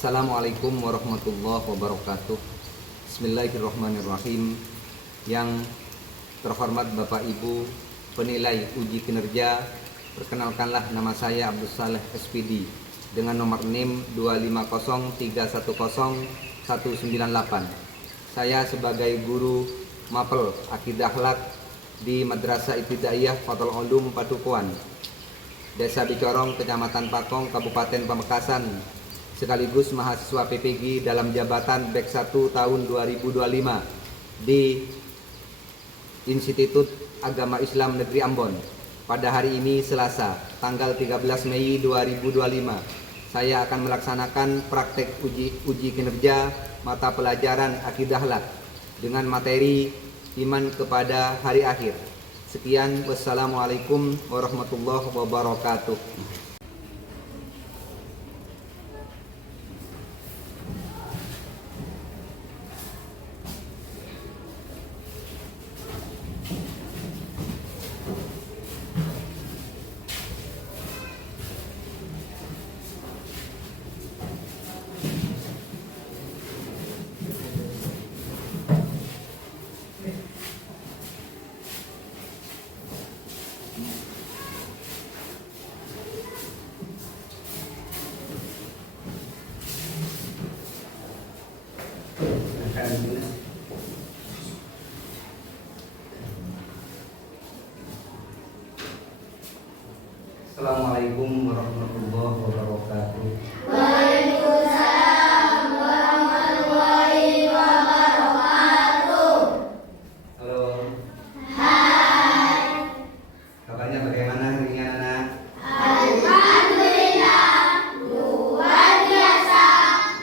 Assalamualaikum warahmatullahi wabarakatuh. Bismillahirrahmanirrahim. Yang terhormat Bapak Ibu penilai uji kinerja, perkenalkanlah nama saya Abdul Saleh SPD dengan nomor NIM 250310198. Saya sebagai guru Mapel Akidah Akhlak di Madrasah Ibtidaiyah Fathul Ulum Patukuan, Desa Bicorong, Kecamatan Pakong, Kabupaten Pamekasan, sekaligus mahasiswa PPG dalam jabatan BEK 1 tahun 2025 di Institut Agama Islam Negeri Ambon. Pada hari ini Selasa, tanggal 13 Mei 2025, saya akan melaksanakan praktek uji kinerja mata pelajaran Akidah Akhlak dengan materi iman kepada hari akhir. Sekian, wassalamualaikum warahmatullahi wabarakatuh. Assalamualaikum warahmatullahi wabarakatuh. Waalaikumsalam warahmatullahi wabarakatuh. Halo. Hai. Kabarnya bagaimana hari ini anak? Alhamdulillah, luar biasa.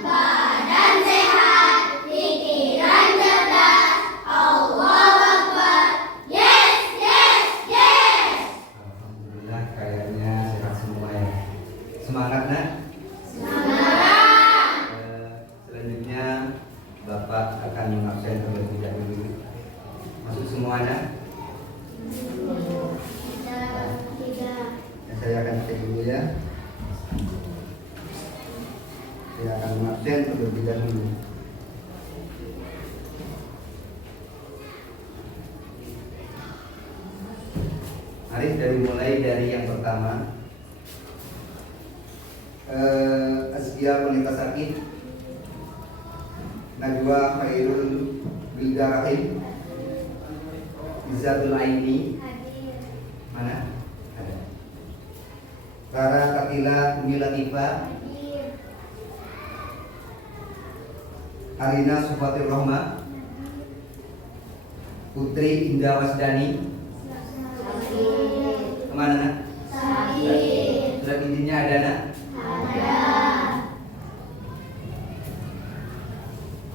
Badan sehat, pikiran cerdas. Allahu Akbar. Yes, yes, yes. Alhamdulillah, kayaknya sehat semua ya. Semangat nak? Semangat. Selanjutnya Bapak akan mengabsen terlebih dahulu. Masuk semua anak? Ya, saya akan cek dulu ya. Saya akan mengabsen terlebih dahulu. Mari mulai dari yang pertama. Asbia wanita sakit, Najwa Khairul Bildarahim, Izzatul Aini, mana? Ada. Rara Katila Umi Latifah, Arina Sufatir Rohma, Putri Indah Wasdani. Kemana nak? Surat izinnya ada nak?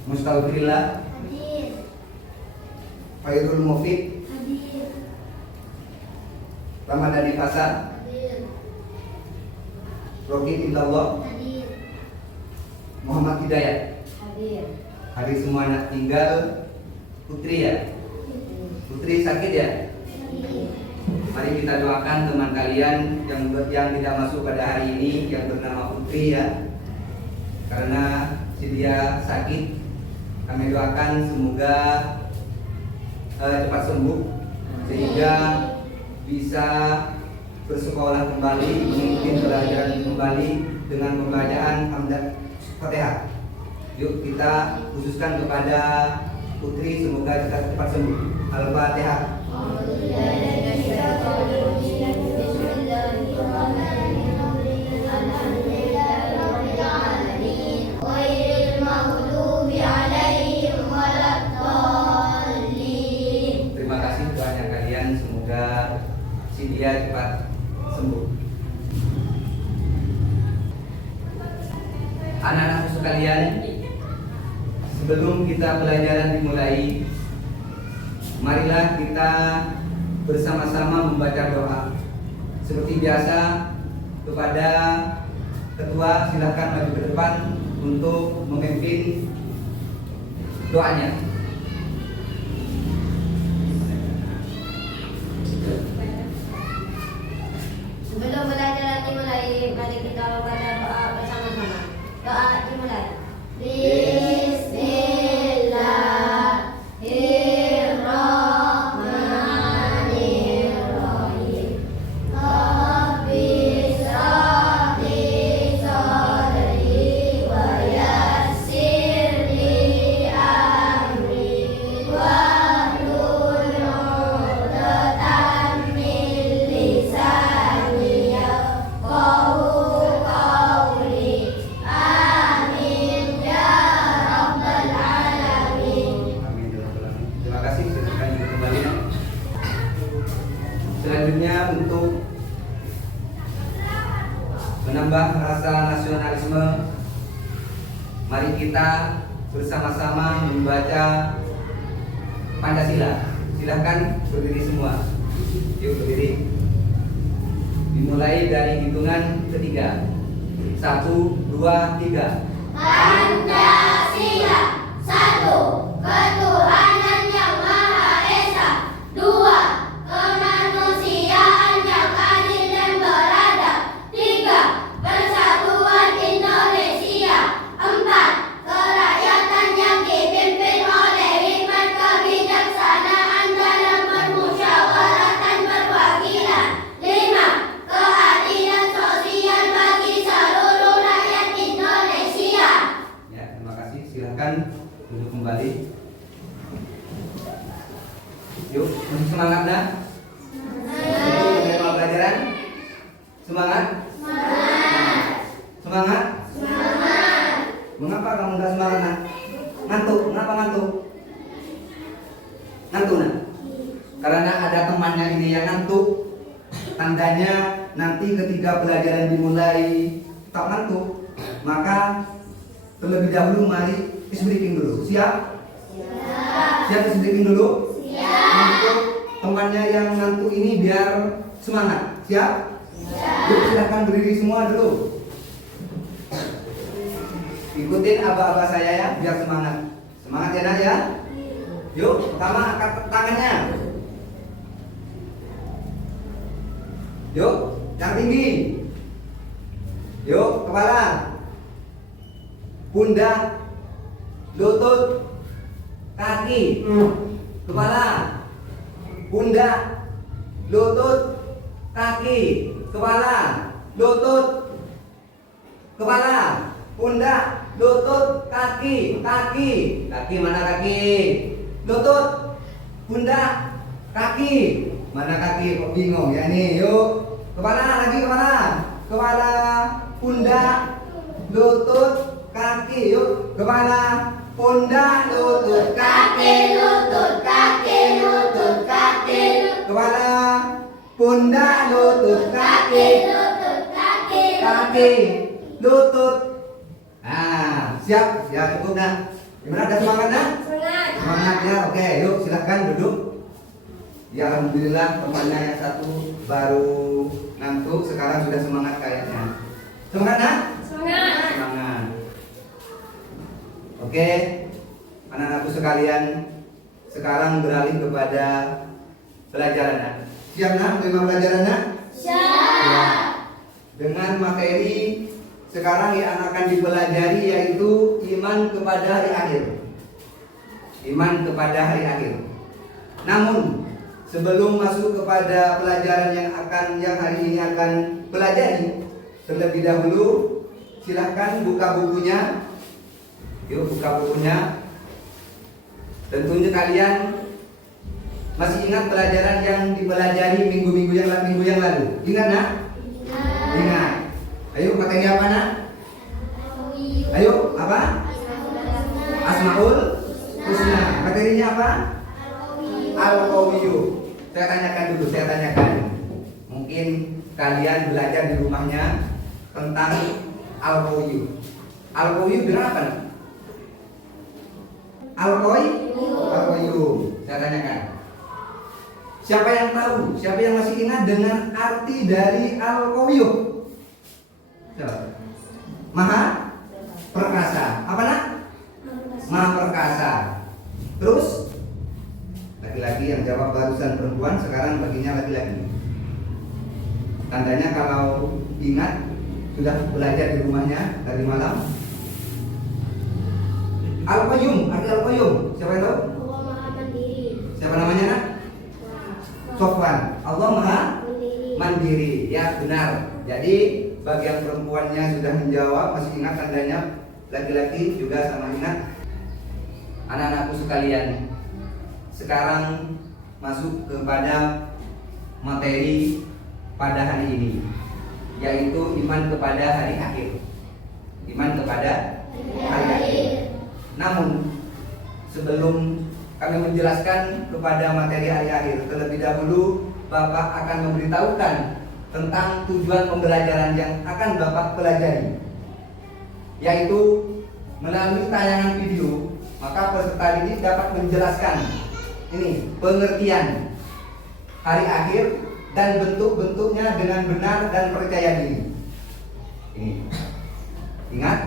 Mustaufirillah, Khairul Mufiq, Ramadhani Pasar, Roki Illallah, Muhammad Hidayat. Hari semua anak tinggal. Putri ya? Putri sakit ya? Mari kita doakan teman kalian yang tidak masuk pada hari ini yang bernama Putri ya, karena dia sakit. Kami doakan semoga cepat sembuh sehingga bisa bersekolah kembali, mengikuti pelajaran kembali dengan pembacaan Hamdah Fatihah. Yuk kita khususkan kepada Putri, semoga cepat sembuh. Al-Fatihah. Terima kasih doanya kalian, semoga si dia cepat sembuh. Anak-anak sekalian, sebelum kita pelajaran dimulai, marilah kita bersama-sama membaca doa. Seperti biasa, kepada ketua silakan maju ke depan untuk memimpin doanya. Sebelum pelajaran dimulai, mari kita membaca doa bersama-sama. Doa dimulai. menambah rasa nasionalisme, mari kita bersama-sama membaca Pancasila. Silahkan berdiri semua. Yuk berdiri. Dimulai dari hitungan ketiga. 1, 2, 3. Pancasila. 1. Ketuhanan yang Maha Esa. 2. Kemanusiaan yang adil dan beradab. 3. Persatuan Indonesia. 4. Kerakyatan yang dipimpin oleh hikmat kebijaksanaan dalam permusyawaratan perwakilan. 5. Keadilan sosial bagi seluruh rakyat Indonesia. Ya, terima kasih. Silahkan duduk kembali. Yuk, masih semangat dah? Semangat pelajaran? Semangat? Semangat? Mengapa kamu nggak semangat nak? Ngantuk? Kenapa ngantuk? Ngantuk nak? Karena ada temannya ini yang ngantuk. Tandanya nanti ketika pelajaran dimulai tak ngantuk, maka terlebih dahulu mari is breaking dulu. Siap? Siap is breaking dulu? Untuk temannya yang ngantuk ini biar semangat. Siap? Yuk silahkan berdiri semua dulu. Ikutin aba-aba saya ya, biar semangat. Semangat ya nak ya. Yuk, pertama angkat tangannya. Yuk, yang tinggi. Yuk, kepala, pundak, lutut, kaki. Kepala, pundak, lutut, kaki. Kepala, lutut, kepala, pundak, lutut, kaki. Kaki mana kaki? Lutut, pundak, kaki. Mana kaki? Kok bingung ya nih? Yuk, kepala lagi, kepala, pundak, lutut, kaki. Yuk, kepala, pundak, lutut, kaki. Kepala, pundak, lutut, kaki. Lutut. Nah, siap? Ya cukup nah. Gimana, ada semangat nah? Semangat ya. Oke, yuk silahkan duduk. Ya alhamdulillah temannya yang satu baru ngantuk, sekarang sudah semangat kayaknya. Semangat nah? Semangat. Oke, anak-anakku sekalian, sekarang beralih kepada pelajaran. Siap nak menerima pelajarannya? Ya. Dengan materi sekarang yang akan dipelajari yaitu iman kepada hari akhir. Iman kepada hari akhir. Namun sebelum masuk kepada pelajaran yang hari ini akan pelajari, terlebih dahulu silahkan buka bukunya. Yuk buka bukunya. Tentunya kalian masih ingat pelajaran yang dipelajari minggu yang lalu? Ingat nak? Ingat. Ayo materi apa nak? Ayo apa? Asmaul Husna. Materinya apa? Al-Qawiyyu. Saya tanyakan. Mungkin kalian belajar di rumahnya tentang Al-Qawiyyu. Al-Qawiyyu bilang apa nak? Al-Qawiyyu. Saya tanyakan. Siapa yang tahu? Siapa yang masih ingat dengan arti dari Al-Qawiyyu? Maha perkasa. Apa nak? Maha perkasa. Terus laki-laki yang jawab barusan perempuan, sekarang baginya laki-laki. Tandanya kalau ingat sudah belajar di rumahnya dari malam. Al-Qayyum, arti Al-Qayyum. Siapa yang tahu? Allah Maha Mandiri. Siapa namanya nak? Sofwan. Allah Maha Mandiri. Ya benar. Jadi bagi yang perempuannya sudah menjawab, masih ingat tandanya. Laki-laki juga sama ingat. Anak-anakku sekalian, sekarang masuk kepada materi pada hari ini, yaitu iman kepada hari akhir. Iman kepada hari akhir. Namun sebelum kami menjelaskan kepada materi hari akhir, terlebih dahulu Bapak akan memberitahukan tentang tujuan pembelajaran yang akan Bapak pelajari, yaitu melalui tayangan video, maka peserta didik dapat menjelaskan ini pengertian hari akhir dan bentuk-bentuknya dengan benar dan percaya diri. Ini. Ingat,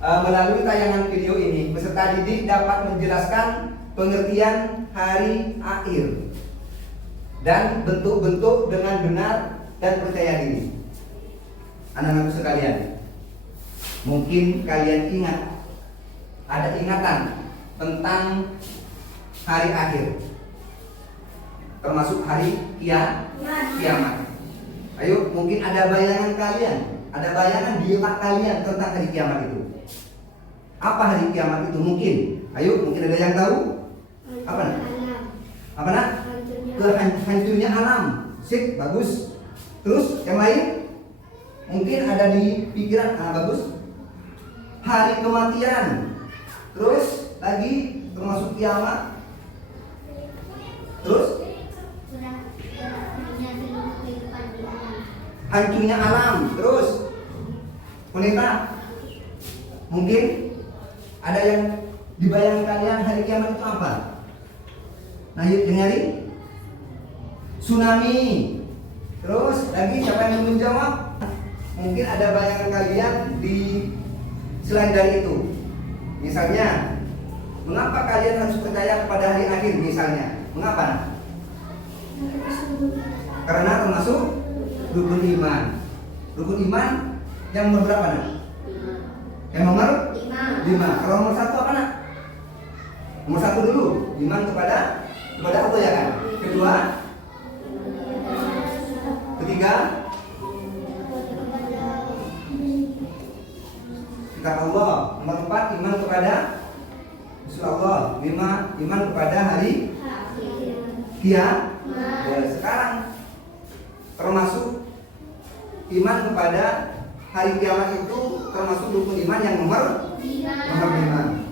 melalui tayangan video ini peserta didik dapat menjelaskan pengertian hari akhir dan bentuk-bentuk dengan benar dan percaya diri. Anak-anakku sekalian, mungkin kalian ingat, ada ingatan tentang hari akhir, termasuk hari kiamat. Ayo, mungkin ada bayangan kalian, ada bayangan di otak kalian tentang hari kiamat itu. Apa hari kiamat itu? Mungkin. Ayo, mungkin ada yang tahu? Apa nak? Apa nak? Hancurnya alam. Sip, bagus. Terus yang lain? Mungkin ada di pikiran. Bagus. Hari kematian. Terus lagi termasuk kiamat. Terus hancurnya alam. Terus wanita. Mungkin ada yang dibayangkan kalian hari kiamat itu apa? Nah, yuk dengarin. Tsunami. Terus lagi siapa yang mau menjawab? Mungkin ada bayangan kalian di selain dari itu. Misalnya, mengapa kalian harus percaya kepada hari akhir misalnya? Mengapa? Karena termasuk rukun iman. Rukun iman yang nomor berapa nak? Yang nomor 5. Kalau nomor 1 apa nak? Nomor 1 dulu, iman kepada Allah ya kan? Kedua, ketiga, kitab Allah. Nomor 4, iman kepada Rasul Allah. 5, iman kepada hari kiamat. Ya, sekarang termasuk iman kepada hari kiamat itu termasuk rukun iman yang nomor 5.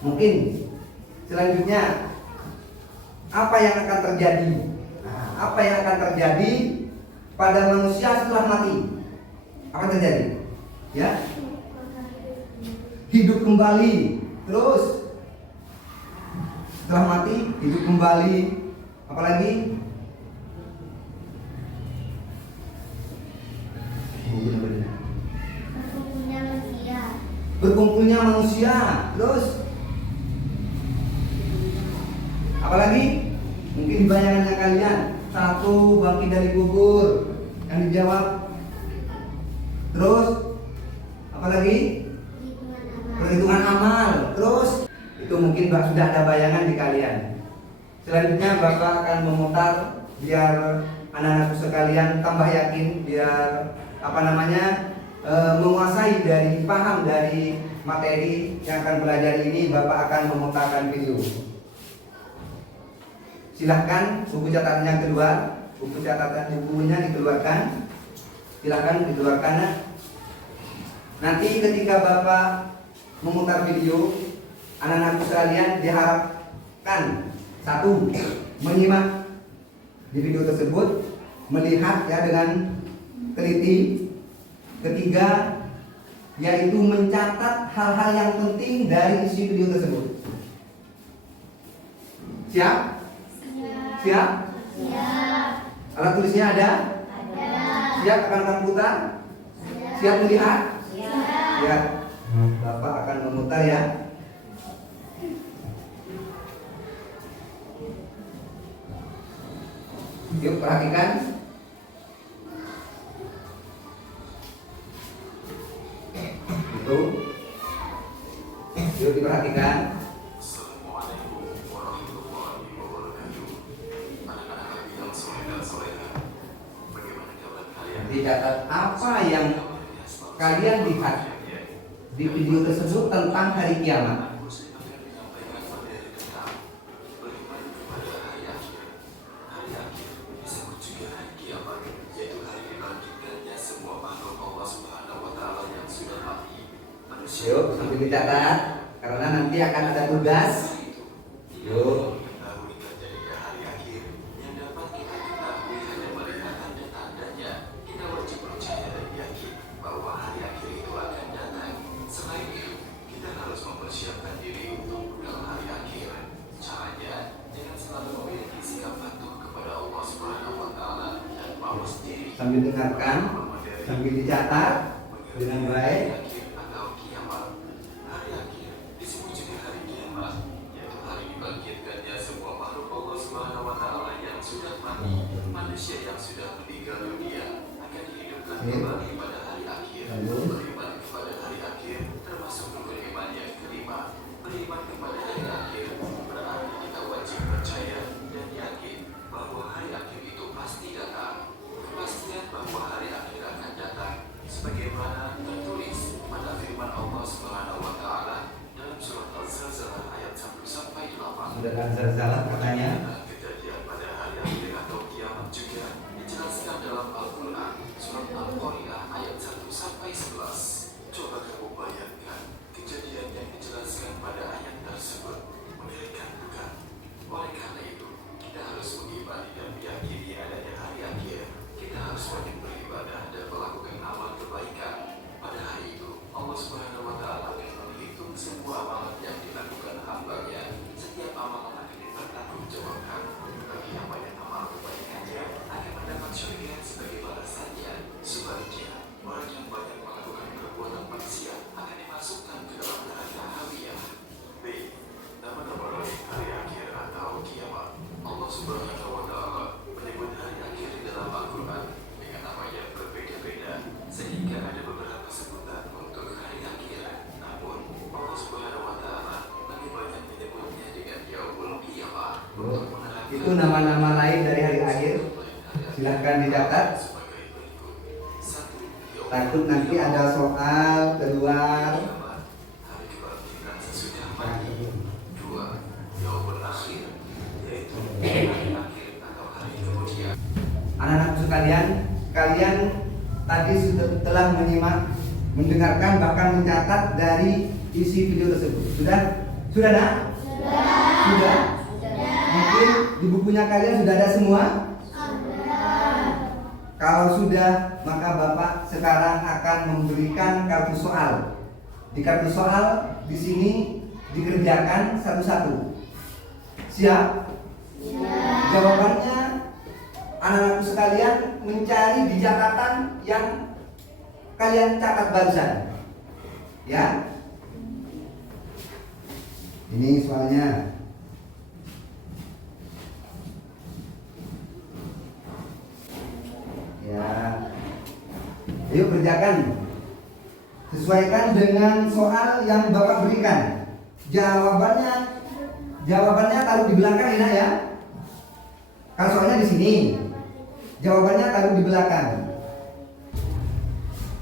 Mungkin selanjutnya apa yang akan terjadi? Apa yang akan terjadi pada manusia setelah mati? Apa yang terjadi? Ya, hidup kembali. Terus setelah mati hidup kembali. Apalagi? Berkumpulnya manusia. Terus apalagi? Mungkin bayangannya kalian 1, bangkit dari kubur. Yang dijawab. Terus apalagi? Perhitungan amal. Terus itu mungkin sudah ada bayangan di kalian. Selanjutnya Bapak akan memutar biar anak-anakku sekalian tambah yakin, biar menguasai dari paham dari materi yang akan belajar ini. Bapak akan memutarkan video. Silahkan buku catatannya keluar, bukunya dikeluarkan. Silahkan dikeluarkan. Nanti ketika Bapak memutar video, anak-anak sekalian diharapkan 1, menyimak di video tersebut, melihat ya dengan teliti. 3, yaitu mencatat hal-hal yang penting dari isi video tersebut. Siap? Siap? Alat tulisnya ada? Siap akan putar? Siap melihat? Siap. Bapak akan memutar ya. Yuk perhatikan. Itu. Yuk diperhatikan. Dicatat apa yang kalian lihat di video tersebut tentang hari kiamat. Yuk, sambil dicatat karena nanti akan ada tugas. Yuk. sambil dengarkan, sambil dicatat dengan baik. Manusia yang sudah meninggal dunia akan dihidupkan kembali pada hari akhir. Beriman kepada hari akhir termasuk rukun iman yang kelima. Beriman kepada hari akhir berarti kita wajib percaya dan yakin bahwa hari akhir itu pasti datang. Kepastian bahwa hari akhir akan datang sebagaimana tertulis pada firman Allah Subhanahu wa taala dalam surat Al-Zalzalah ayat 1 sampai 8. Sudah kan Zalzalah katanya? Kejadian pada hari akhir atau kiamat juga dijelaskan dalam Al-Quran surat Al-Qari'ah ayat 1 sampai 11. Coba kamu bayangkan kejadian yang dijelaskan pada ayat tersebut. Mengerikan bukan? Oleh karena itu kita harus mengimani dan meyakini adanya hari akhir. Kita harus wajib beribadah dan melakukan amal kebaikan. Pada hari itu Allah Subhanahu wa taala akan menghitung semua amalan yang dilakukan hamba-Nya. Setiap amalan akan dipertanggungjawabkan. Bagi yang banyak amal kebaikannya akan mendapat syurga sebagai balasannya. Sebaliknya, orang yang banyak melakukan perbuatan maksiat akan dimasukkan ke dalam neraka hawiyah. B. Nama-nama lain hari akhir atau kiamat. Allah Subhanahu wa taala menyebut hari akhir di dalam Al-Quran dengan nama yang berbeda-beda, sehingga ada beberapa sebutan untuk hari akhir. Namun, Allah Subhanahu wa taala lebih banyak menyebutnya dengan Yaumul Qiyamah. Itu nama-nama lain dari hari akhir. Silahkan dicatat. Takut nanti ada soal keluar. Anak-anak sekalian, kalian tadi telah mendengarkan bahkan mencatat dari isi video tersebut. Sudah? Sudah nak? Sudah. Mungkin di bukunya kalian sudah ada semua? Kalau sudah, maka Bapak sekarang akan memberikan kartu soal. Di kartu soal di sini dikerjakan satu-satu. Siap? Jawabannya anak-anakku sekalian mencari di catatan yang kalian catat barusan. Ya? Ini soalnya. Ya. Ayo kerjakan. Sesuaikan dengan soal yang Bapak berikan. Jawabannya taruh di belakang ini ya. Kalau soalnya di sini. Jawabannya taruh di belakang.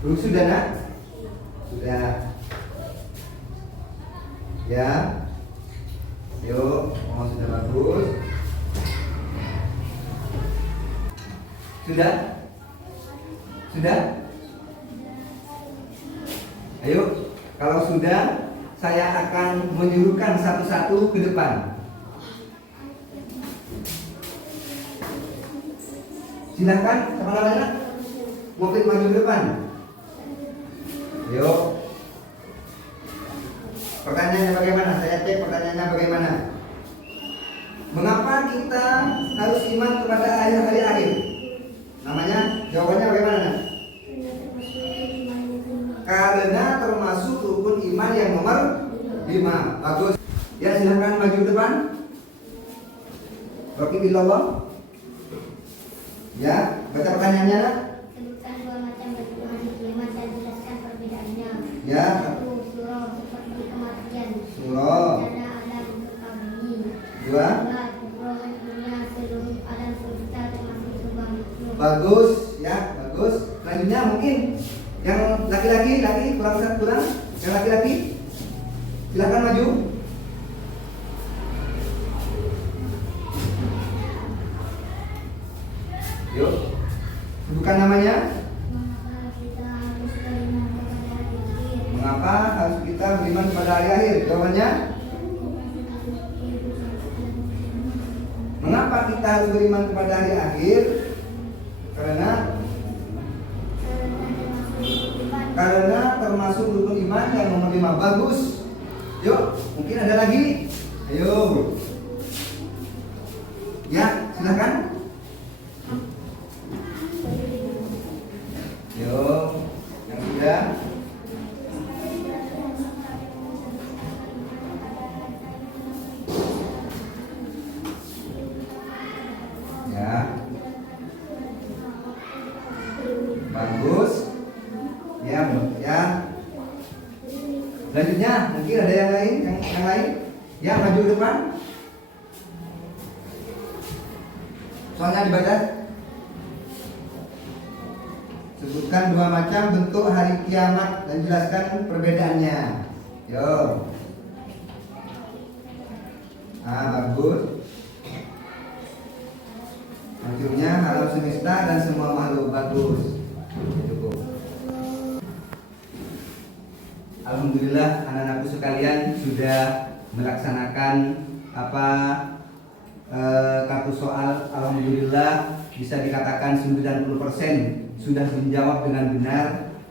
Sudah nak? Sudah. Ya. Yuk, sudah bagus. Sudah? Sudah? Ayo, kalau sudah, saya akan menyuruhkan satu-satu ke depan. Silakan, kemana-mana? Mau maju ke depan. Ayo. Pertanyaannya bagaimana? Saya cek pertanyaannya bagaimana. Mengapa kita harus iman kepada hari akhir? Namanya, jawabannya bagaimana? Karena termasuk rukun iman yang nomor 5. Bagus. Ya, silakan maju ke depan. Wakibillah. Ya, baca pertanyaannya. Sebutkan dua macam bentuk hari kiamat dan jelaskan perbedaannya. Ya. Satu, surah seperti kematian. Surah. Dana alam kekabumi. Dua. Surah dunia seluruh alam semesta termasuk semua makhluk. Bagus, ya, bagus. Selanjutnya mungkin yang laki-laki kurang. Yang laki-laki, silakan maju. Yuk, sebutkan namanya. Mengapa harus kita beriman kepada hari akhir? Jawabannya. Mengapa kita harus beriman kepada hari akhir? Karena termasuk rukun iman yang nomor 5. Bagus. Yuk, mungkin ada lagi. Ayo. Ya, silakan. Bagus. Ya, ya. Selanjutnya mungkin ada yang lain, yang lain. Ya, maju ke depan. Soalnya dibaca. Sebutkan 2 macam bentuk hari kiamat dan jelaskan perbedaannya. Yo. Bagus. Maksudnya alam semesta dan semua makhluk. Bagus. Cukup. Alhamdulillah anak-anakku sekalian sudah melaksanakan kartu soal. Alhamdulillah bisa dikatakan 90% sudah menjawab dengan benar.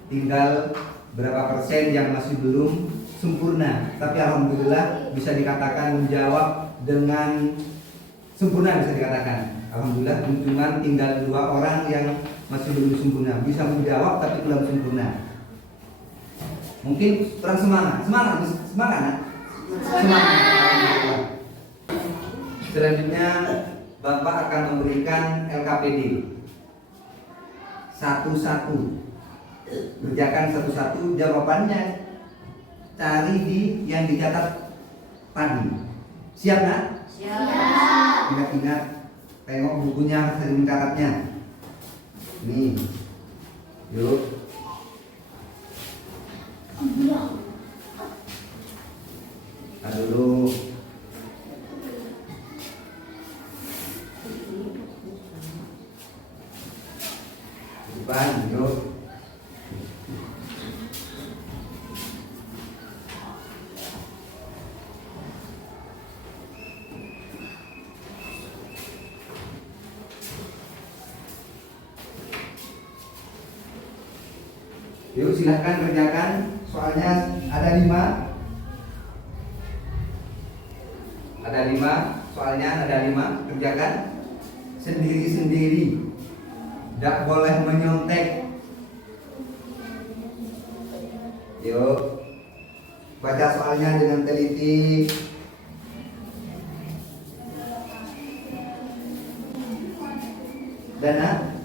Tinggal berapa persen yang masih belum sempurna. Tapi alhamdulillah bisa dikatakan menjawab dengan sempurna, bisa dikatakan. Alhamdulillah cuma tinggal 2 orang yang masih belum sempurna, bisa menjawab tapi belum sempurna. Mungkin kurang semangat. Semangat. Alhamdulillah. Selanjutnya Bapak akan memberikan LKPD satu-satu. Kerjakan satu-satu, jawabannya cari di yang dicatat tadi. Siap, Nak? Siap. Ingat-ingat, tengok bukunya, sering mencatatnya. Nih, yuk. Dulu. Depan, yuk. Yuk silahkan kerjakan. Soalnya ada 5. Ada 5. Soalnya ada 5. Kerjakan sendiri-sendiri. Tidak boleh menyontek. Yuk baca soalnya dengan teliti. Dana.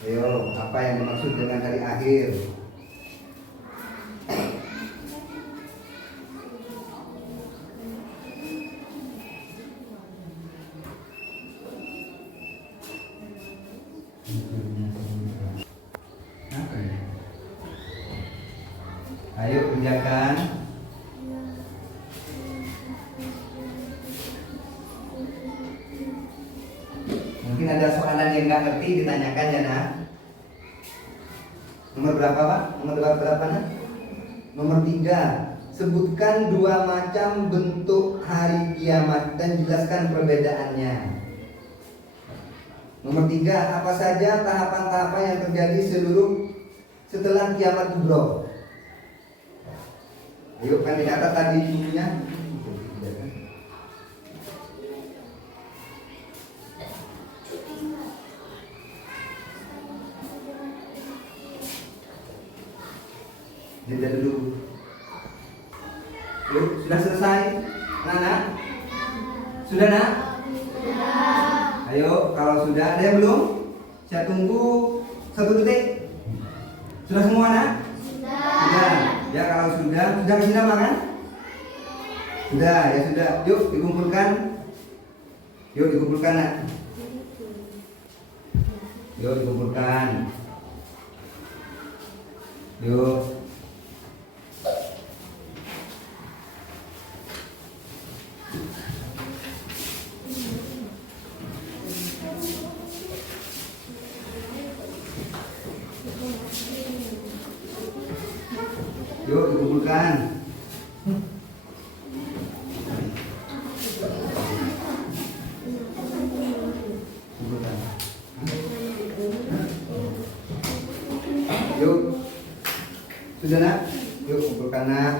Ayo, apa yang dimaksud dengan hari akhir? Apa ya? Ayo kerjakan. Mungkin ada soalan yang nggak ngerti, ditanyakan ya, Nak. Nomor berapa, Pak? Nomor berapa, Nak? Nomor 3. Sebutkan 2 macam bentuk hari kiamat dan jelaskan perbedaannya. Nomor 3. Apa saja tahapan-tahapan yang terjadi setelah kiamat kubro? Ayo, kan dicatat tadi bukunya. Jeda dulu. Yuk, sudah selesai, anak-anak? Sudah, Nak? Sudah. Ayo, kalau sudah, ada yang belum? Saya tunggu 1 detik. Sudah semua, Nak? Sudah. Ya, kalau sudah kasih nama kan? Sudah, ya sudah. Yuk, dikumpulkan. Yuk, dikumpulkan, Nak. Yuk, dikumpulkan. Yuk. Yuk dikumpulkan. Yuk. Sudah, Nak? Yuk kumpulkan, Nak.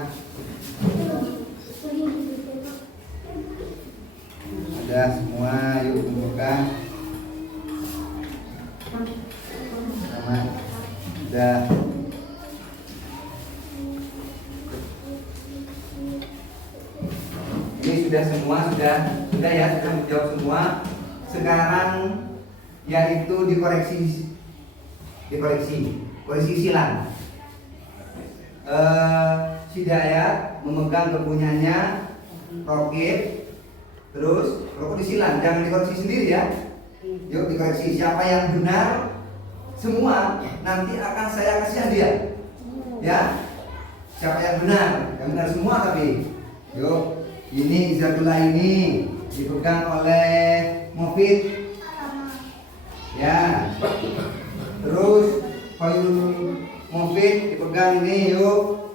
Ada semua, yuk kumpulkan. Sama. Sudah. Ini sudah semua, sudah ya, sudah menjawab semua. sekarang yaitu dikoreksi silang. Si Dayat memegang kepunyaannya Rokib, terus Rokib disilang, jangan dikoreksi sendiri ya. Yuk dikoreksi, siapa yang benar semua nanti akan saya kasih hadiah. Ya, siapa yang benar semua tapi. Yuk, ini Izzatullah ini dipegang oleh Mufid. Ya, terus Khairul Mufid dipegang ini, yuk.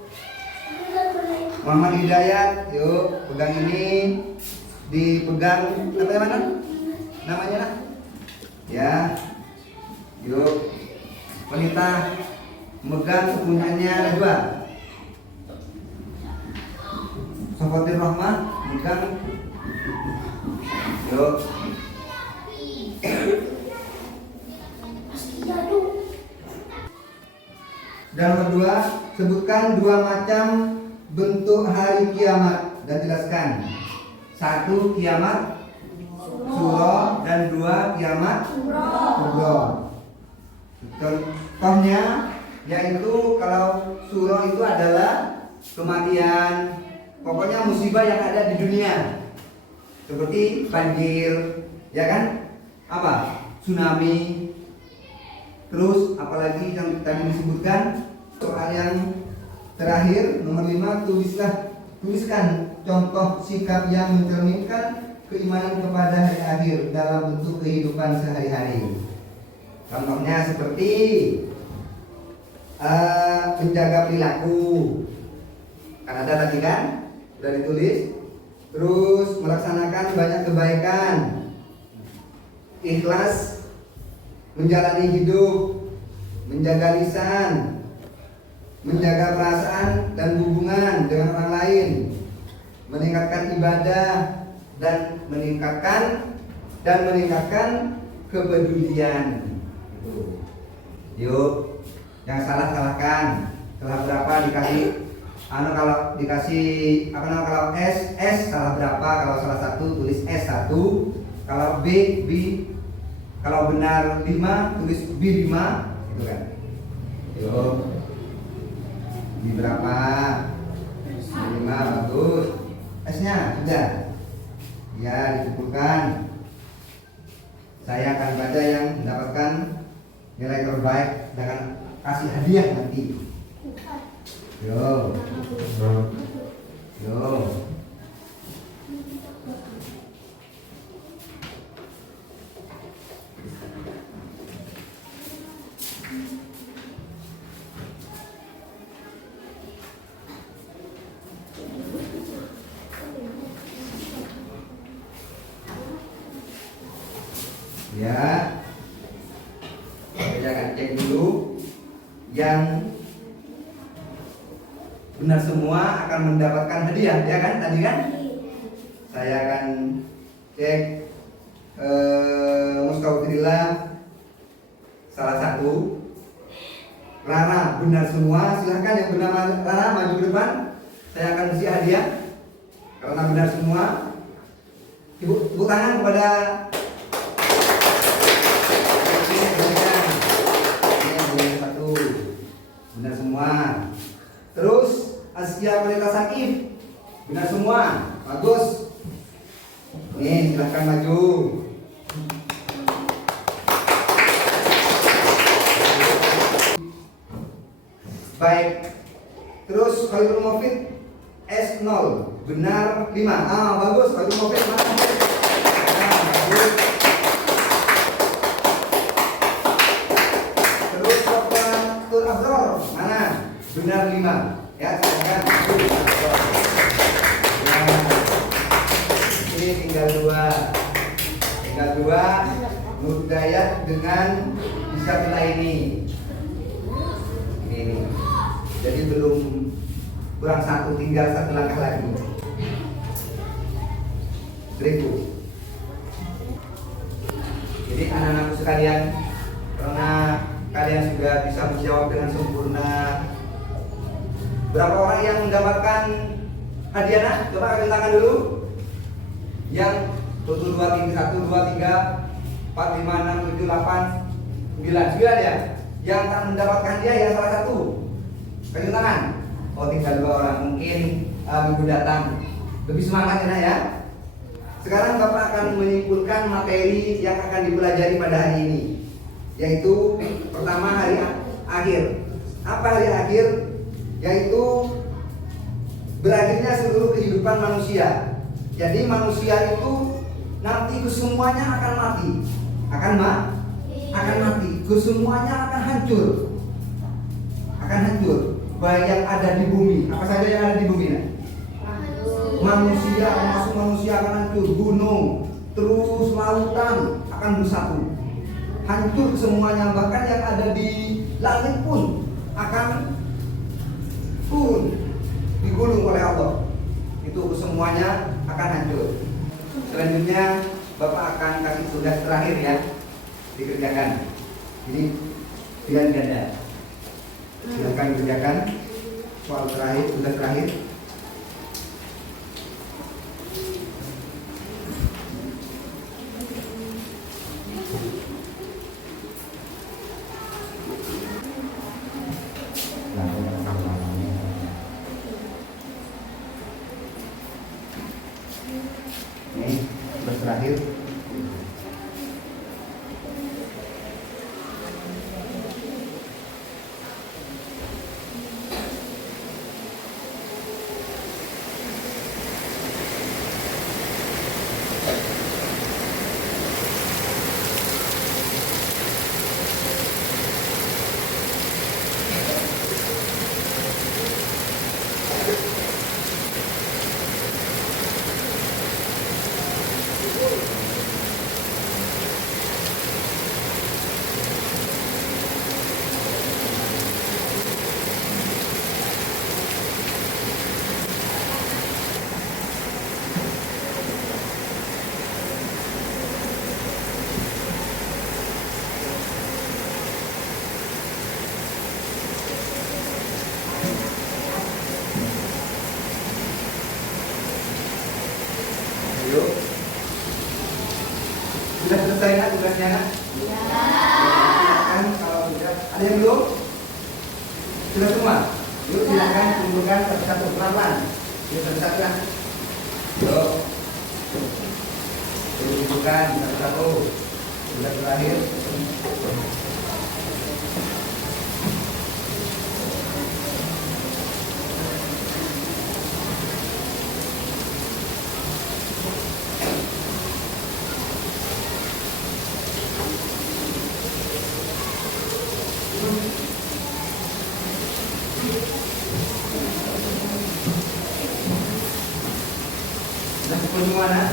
Muhammad Hidayat, yuk pegang ini, dipegang apa mana? Namanya lah. Ya, yuk. Wanita memegang kepunyaannya dua. Sofatir Rahmah memegang, yuk. Dan nomor 2, sebutkan 2 macam bentuk hari kiamat dan jelaskan. 1 kiamat suro dan 2 kiamat kubro. Contohnya yaitu kalau suro itu adalah kematian, pokoknya musibah yang ada di dunia, seperti banjir, ya kan? Apa? Tsunami. Terus apalagi yang tadi disebutkan. Soal yang terakhir nomor 5, tuliskan contoh sikap yang mencerminkan keimanan kepada hari akhir dalam bentuk kehidupan sehari-hari. Contohnya seperti menjaga perilaku, kan ada tadi kan, sudah ditulis. Terus melaksanakan banyak kebaikan, ikhlas menjalani hidup, menjaga lisan, menjaga perasaan dan hubungan dengan orang lain, meningkatkan ibadah dan meningkatkan kepedulian. Yuk, yang salahkan. Salah berapa dikasih kalau dikasih kalau S salah berapa, kalau salah satu tulis S1, kalau B, kalau benar 5 tulis B5, gitu kan. Yuk, B berapa? B5, bagus. S-nya sudah. Ya, dikumpulkan. Saya akan baca yang mendapatkan nilai terbaik dengan kasih hadiah nanti. Yo. Ya, saya akan cek dulu. Yang benar semua akan mendapatkan hadiah, ya kan? Tadi kan? Saya akan cek Mustaufirillah salah satu. Rara benar semua, silahkan yang benar Rara maju ke depan. Saya akan kasih hadiah karena benar semua. Ibu tangan kepada benar semua. Terus Askia Wanita Sakif benar semua, bagus. Nih silahkan maju. Baik. Terus Khairul Mufid S0 benar 5. Bagus Khairul Mufid, mana? Bagus. Mana? Benar 5. Ya, silakan. Ini tinggal 2. Nur Dayat dengan Izzatullah ini. Ini. Jadi belum kurang 1, tinggal 1 langkah lagi. Berikut. Jadi anak-anakku sekalian, karena kalian sudah bisa menjawab dengan sempurna. Berapa orang yang mendapatkan hadiah? Coba angkat tangan dulu. Yang 1, 2, 3, 4, 5, 6, 7, 8, 9 ya. Yang tak mendapatkan dia ya salah satu. Pegang tangan. Oh, tinggal 2 orang. Mungkin minggu datang lebih semangat ya, Nak, ya. Sekarang Bapak akan menyimpulkan materi yang akan dipelajari pada hari ini, yaitu pertama hari akhir. Apa hari akhir? Yaitu berakhirnya seluruh kehidupan manusia. Jadi manusia itu nanti kesemuanya akan mati, akan mati, kesemuanya akan hancur, baik yang ada di bumi. Apa saja yang ada di bumi? Nah? Manusia, termasuk manusia akan hancur, gunung, terus lautan akan bersatu, hancur semuanya, bahkan yang ada di langit pun akan turun, digulung oleh Allah. Itu semuanya akan hancur. Selanjutnya Bapak akan kasih tugas terakhir ya, dikerjakan. Ini pilihan ganda. Silakan kerjakan soal terakhir, tugas terakhir. Ini tugas terakhir. Yuk. Sudah selesai nak tugasnya nak? Ya. Silakan kalau sudah. Ada yang belum? Sudah semua? Yuk silakan kumpulkan satu-satu pelan-pelan. Yuk satu-satu nak. Yuk. Kumpulkan satu-satu. Sudah terakhir. Sudah kumpul semua nak?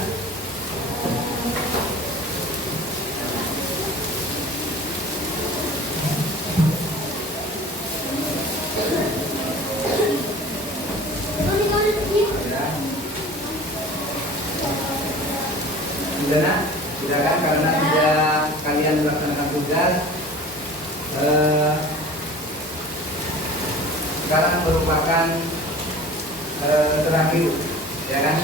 Sudah nak? Sudah kan? Karena sudah kalian melaksanakan tugas, sekarang merupakan terakhir, ya kan?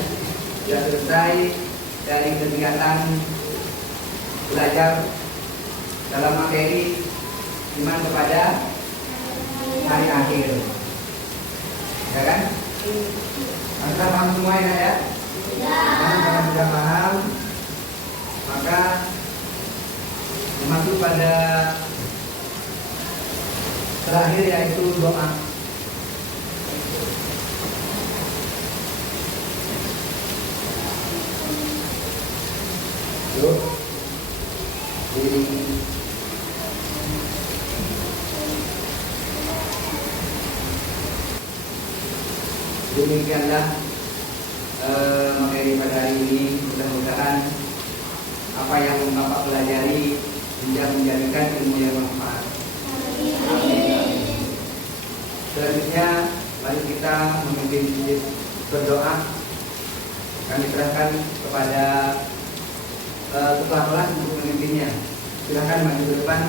Sudah selesai dari kegiatan belajar dalam materi iman kepada hari akhir, ya kan? Anda paham semua ya? Karena sudah paham, maka masuk pada terakhir yaitu doa. Yuk. Demikianlah materi pada hari ini. Mudah-mudahan apa yang Bapak pelajari bisa menjadikan ilmu yang bermanfaat. Selanjutnya mari kita memimpin berdoa. Kami serahkan kepada ketua kelas untuk memimpinnya. Silakan maju ke depan.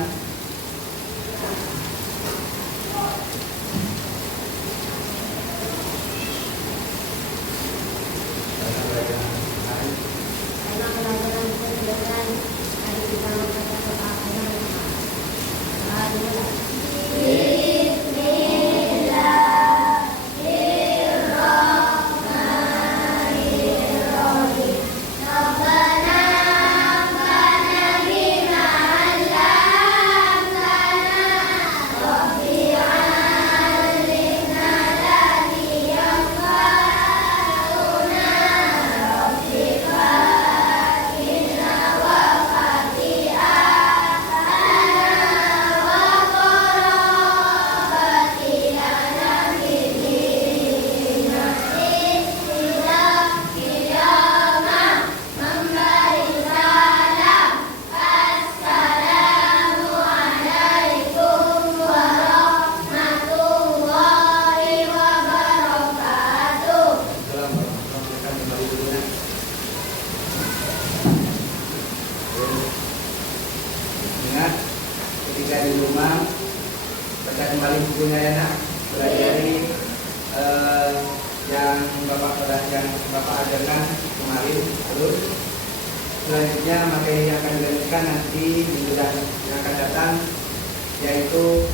Ingat ketika di rumah baca kembali bukunya ya nak, pelajari yang Bapak ajarkan kemarin. Terus selanjutnya materi yang akan dilanjutkan nanti minggu yang akan datang, yaitu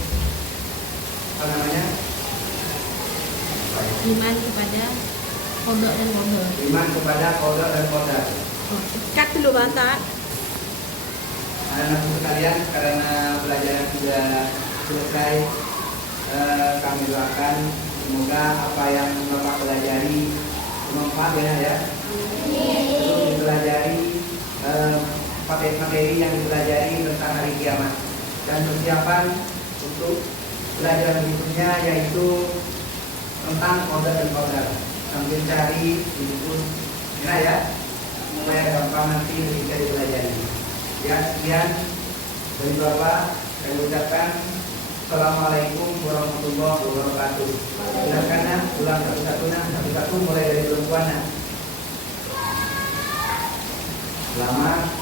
apa namanya? Iman kepada kodok dan kodok. Iman kepada kodok dan kodar. Cut dulu bahasa. Anak-anak sekalian, karena pelajaran sudah selesai, kami doakan semoga apa yang Bapak pelajari bermanfaat ya. Terus dipelajari materi yang dipelajari tentang hari kiamat dan persiapan untuk pelajaran berikutnya yaitu tentang kodar dan kodar. Sambil cari di buku ya supaya gampang nanti bisa dipelajari. Ya, sekian dari Bapak, saya ucapkan Assalamualaikum warahmatullahi wabarakatuh. Silakan nak, ulang satu-satu mulai dari perempuan nak. Selamat